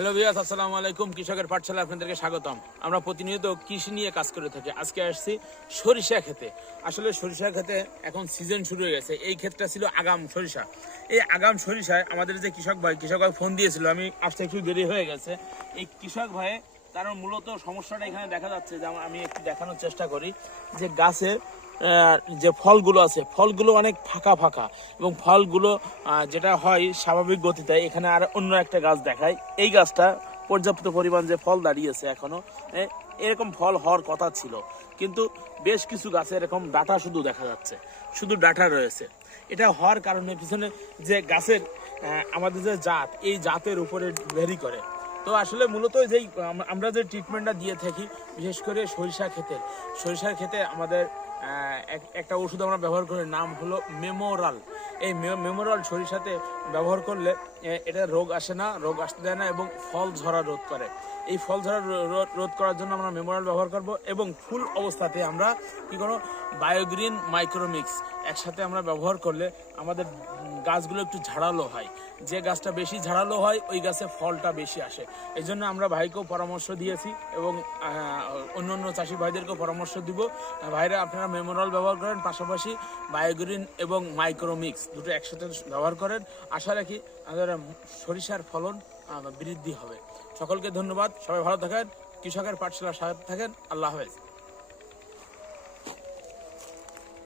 Hello viewers, আসসালামু আলাইকুম। কৃষকের পাঠশালা আপনাদেরকে স্বাগতম। আমরা প্রতিনিয়ত কৃষি নিয়ে কাজ করে থাকি। আজকে আসছি সরিষা খেতে। আসলে সরিষা খেতে এখন সিজন শুরু হয়ে গেছে। এই ক্ষেতটা ছিল আগাম সরিষা। এই আগাম সরিষায় আমাদের যে কৃষক ভাই ফোন দিয়েছিল, আমি আসতে একটু দেরি হয়ে গেছে। এই কৃষক ভাই তার মূলত সমস্যাটা এখানে দেখা যাচ্ছে, যে আমি একটু দেখানোর চেষ্টা করি যে গাছে যে ফলগুলো আছে, ফলগুলো অনেক ফাঁকা ফাঁকা, এবং ফলগুলো যেটা হয় স্বাভাবিক গতিতে এখানে আর অন্য একটা গাছ দেখায়। এই গাছটা পর্যাপ্ত পরিমাণ যে ফল দাঁড়িয়েছে এখনো, এরকম ফল হওয়ার কথা ছিল, কিন্তু বেশ কিছু গাছে এরকম ডাঁটা শুধু দেখা যাচ্ছে, শুধু ডাঁটা রয়েছে। এটা হওয়ার কারণে পিছনে যে গাছের আমাদের যে জাত, এই জাতের উপরে ভেরি করে। তো আসলে মূলত যেই আমরা যে ট্রিটমেন্টটা দিয়ে থাকি, বিশেষ করে সরিষার ক্ষেতে আমাদের একটা ওষুধ আমরা ব্যবহার করি, নাম হলো মেমোরাল। এই মেমোরাল সরিষাতে ব্যবহার করলে এটা রোগ আসে না, রোগ আসতে দেয় না, এবং ফল ঝরা রোধ করে। এই ফল ঝরা রোধ করার জন্য আমরা মেমোরাল ব্যবহার করব, এবং ফুল অবস্থাতে আমরা কি করব, বায়োগ্রিন মাইক্রোমিক্স একসাথে আমরা ব্যবহার করলে আমাদের গাছগুলো একটু ঝাড়ালো হয়। যে গাছটা বেশি ঝাড়ালো হয় ওই গাছে ফলটা বেশি আসে। এই জন্য আমরা ভাইকেও পরামর্শ দিয়েছি, এবং অন্য অন্য চাষি ভাইদেরকেও পরামর্শ দিব, ভাইরা আপনারা মেমোরাল ব্যবহার করেন, পাশাপাশি বায়োগ্রিন এবং মাইক্রোমিক্স দুটো একসাথে ব্যবহার করেন। আশা রাখি আমাদের সরিষার ফলন বৃদ্ধি হবে। সকলকে ধন্যবাদ, সবাই ভালো থাকেন, কৃষকের পাঠশালার সাথে থাকেন। আল্লাহ হাফেজ।